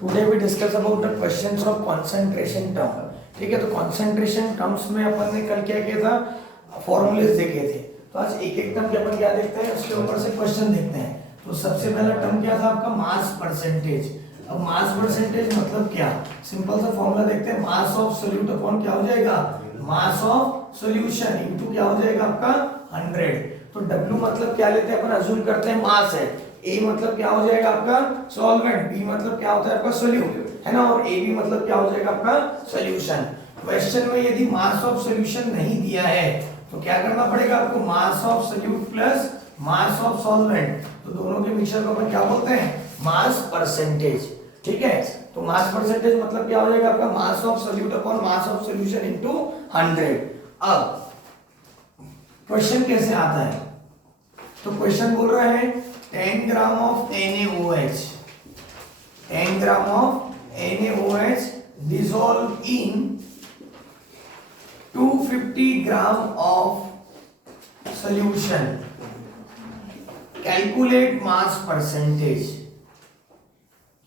Today we discuss about the questions of concentration term. ठीक है, तो कंसंट्रेशन टर्म्स में अपन ने कल क्या किया था, फॉर्मूलेस देखे थे। तो आज एक एक टर्म के अपन क्या देखते हैं, उसके ऊपर से क्वेश्चन देखते हैं। तो सबसे पहला टर्म क्या था आपका, मास परसेंटेज। अब मास परसेंटेज मतलब क्या, सिंपल सा फॉर्मूला देखते हैं, मास ऑफ सोल्यूट अपॉन क्या हो जाएगा, मास ऑफ सॉल्यूशन इनटू क्या हो जाएगा आपका 100। तो W मतलब क्या लेते हैं अपन, अज्यूम करते हैं मास है, A मतलब क्या हो जाएगा आपका सॉल्वेंट, B मतलब क्या होता है आपका सोल्यूट, है ना, और AB मतलब क्या हो जाएगा आपका सॉल्यूशन। क्वेश्चन में यदि मास ऑफ सॉल्यूशन नहीं दिया है तो क्या करना पड़ेगा आपको, mass of solute plus mass of solvent, तो दोनों के मिक्सचर को अपन क्या बोलते हैं, मास परसेंटेज। ठीक है, तो मास परसेंटेज मतलब क्या हो जाएगा आपका, mass of solute upon mass of solution into 100। अब क्वेश्चन कैसे आता है, तो क्वेश्चन बोल रहा है 10 gram of NaOH, 10 gram of NaOH dissolved in 250 gram of solution, calculate mass percentage.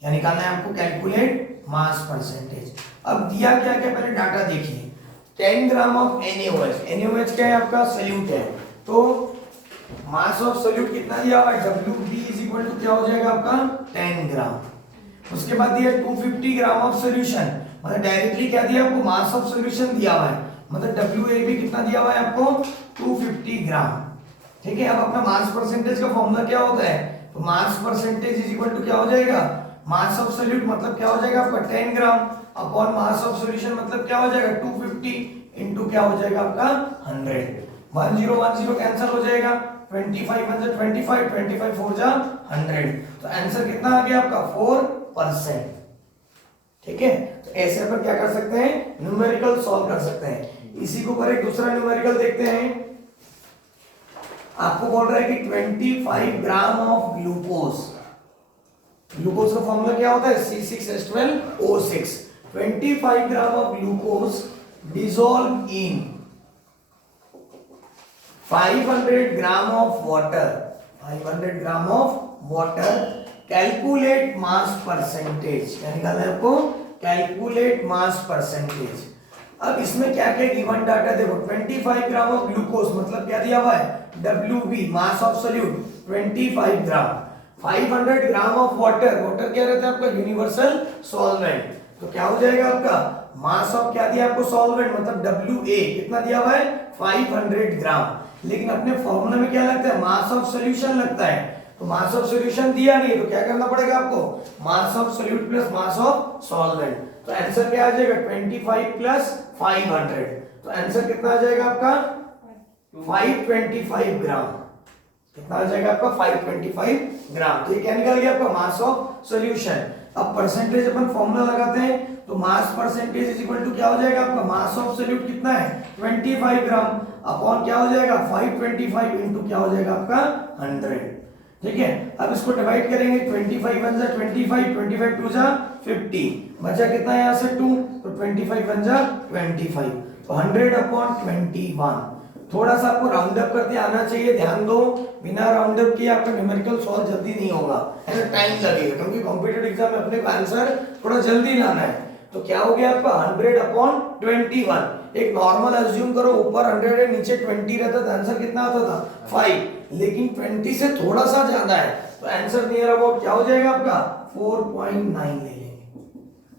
क्या निकालना है आपको, कैलकुलेट मास परसेंटेज। अब दिया क्या क्या, पहले डाटा देखिए। 10 ग्राम ऑफ NaOH, NaOH क्या है आपका सोल्यूट है, तो मास ऑफ सोल्यूट कितना दिया हुआ है, WB इज इक्वल टू क्या हो जाएगा आपका 10 ग्राम। उसके बाद दिया 250 ग्राम ऑफ सॉल्यूशन, मतलब डायरेक्टली क्या दिया आपको, मास ऑफ सॉल्यूशन दिया हुआ है, मतलब WAB कितना दिया हुआ है आपको 250 ग्राम। ठीक है, अब अपना मास परसेंटेज का फॉर्मूला क्या होता है, तो mass percentage is equal to क्या हो जाएगा, मास ऑफ सोल्यूट मतलब क्या हो जाएगा आपका 10 ग्राम अपॉन मास ऑफ सॉल्यूशन मतलब क्या हो जाएगा 250 इनटू क्या हो जाएगा आपका 100। 10 कैंसिल हो जाएगा, 25 1 जा 25, 25 4 जा 100, तो आंसर कितना आ गया आपका 4%। ठीक है, तो ऐसे अपन क्या कर सकते हैं, न्यूमेरिकल सॉल्व कर सकते हैं। इसी के ऊपर एक दूसरा न्यूमेरिकल देखते हैं। आपको बोल रहा है कि 25 ग्राम ऑफ ग्लूकोज, ग्लूकोज का फॉर्मूला क्या होता है C6H12O6। 25 gram of glucose dissolve in 500 gram of water, 500 gram of water, calculate mass percentage. क्या निकालना है आपको, कैलकुलेट मास परसेंटेज। अब इसमें क्या क्या गिवन डाटा देखो, 25 ग्राम ऑफ ग्लूकोज मतलब क्या दिया हुआ है WB, mass of solute 25 gram, 500 gram of water, water क्या रहता है आपका यूनिवर्सल सॉल्वेंट, तो क्या हो जाएगा आपका मास ऑफ क्या दिया आपको सॉल्वेंट मतलब WA कितना दिया हुआ है 500 ग्राम। लेकिन अपने फॉर्मूला में क्या लगता है, मास ऑफ सॉल्यूशन लगता है, तो मास ऑफ सॉल्यूशन दिया नहीं तो क्या करना पड़ेगा आपको, mass of solute plus mass of solvent, तो आंसर क्या आ जाएगा 25 प्लस 500, तो आंसर कितना आ जाएगा आपका 525 ग्राम। कितना आ जाएगा आपका 525 ग्राम। तो ये क्या निकल गया आपका मास ऑफ सॉल्यूशन। अब परसेंटेज अपन फॉर्मूला लगाते हैं, तो mass percentage is equal to क्या हो जाएगा आपका, मास ऑफ सोल्यूट कितना है 25 ग्राम अपॉन क्या हो जाएगा 525 इनटू क्या हो जाएगा आपका 100। ठीक है, अब इसको डिवाइड करेंगे, 25 1 जा 25, 25 2 जा 50, बचा कितना है यहाँ से 2, तो 25 1 जा 25, तो 100 अपॉन 21। थोड़ा सा आपको राउंड अप करते आना चाहिए, ध्यान दो, बिना राउंड अप किए आपका न्यूमेरिकल सॉल्व जल्दी नहीं होगा, ऐसा टाइम लगेगा, क्योंकि कॉम्पिटिटिव एग्जाम में अपने को आंसर थोड़ा जल्दी लाना है। तो क्या हो गया आपका 100 अपॉन 21। एक नॉर्मल अज्यूम करो, ऊपर 100 है नीचे 20 रहता था, आंसर कितना आता था 5, लेकिन 20 से थोड़ा सा ज्यादा है, तो आंसर नियर अबाउट क्या हो जाएगा आपका 4.9 ले लेंगे।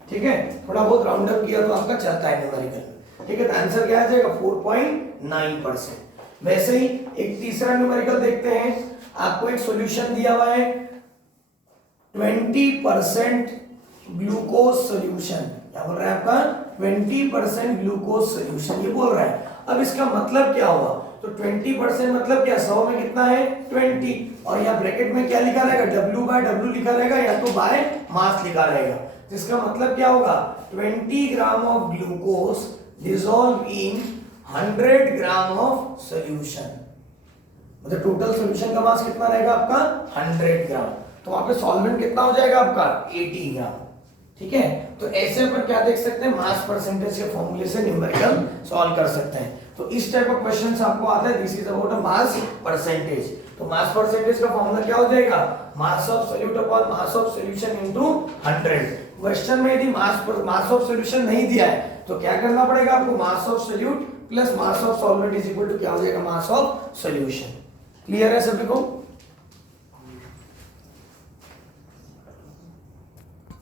ठीक है, थोड़ा बहुत राउंड अप किया तो आपका चलता है न्यूमेरिकल। ठीक है, तो आंसर क्या आ जाएगा 4.9%। वैसे ही एक तीसरा न्यूमेरिकल देखते हैं। आपको एक सॉल्यूशन दिया हुआ है 20% ग्लूकोज सॉल्यूशन, क्या बोल रहा है आपका 20% ग्लूकोज सॉल्यूशन, ये बोल रहा है। अब इसका मतलब क्या हुआ, तो 20% मतलब क्या, 100 में कितना है 20, और यहाँ ब्रैकेट में क्या लिखा रहेगा W/W लिखा रहेगा, या तो बाय मास लिखा रहेगा, जिसका मतलब क्या होगा 20 gram of glucose dissolve in 100 gram of solution, मतलब टोटल सॉल्यूशन का मास कितना रहेगा आपका 100 ग्राम, तो वहां पे सॉल्वेंट कितना हो जाएगा आपका 80 ग्राम। ठीक है, तो ऐसे पर क्या देख सकते हैं, मास परसेंटेज के फॉर्मूले से न्यूमेरिकल सॉल्व कर सकते हैं। तो इस टाइप ऑफ क्वेश्चंस आपको आता है, this is about a mass percentage. तो मास परसेंटेज का फॉर्मूला क्या हो जाएगा, मास of solute upon mass of solution into 100। Question में यदि मास ऑफ सॉल्यूशन नहीं दिया है तो क्या करना पड़ेगा आपको, mass of solute plus mass of solvent is equal to क्या हो जाएगा, मास ऑफ सॉल्यूशन। क्लियर है सभी को?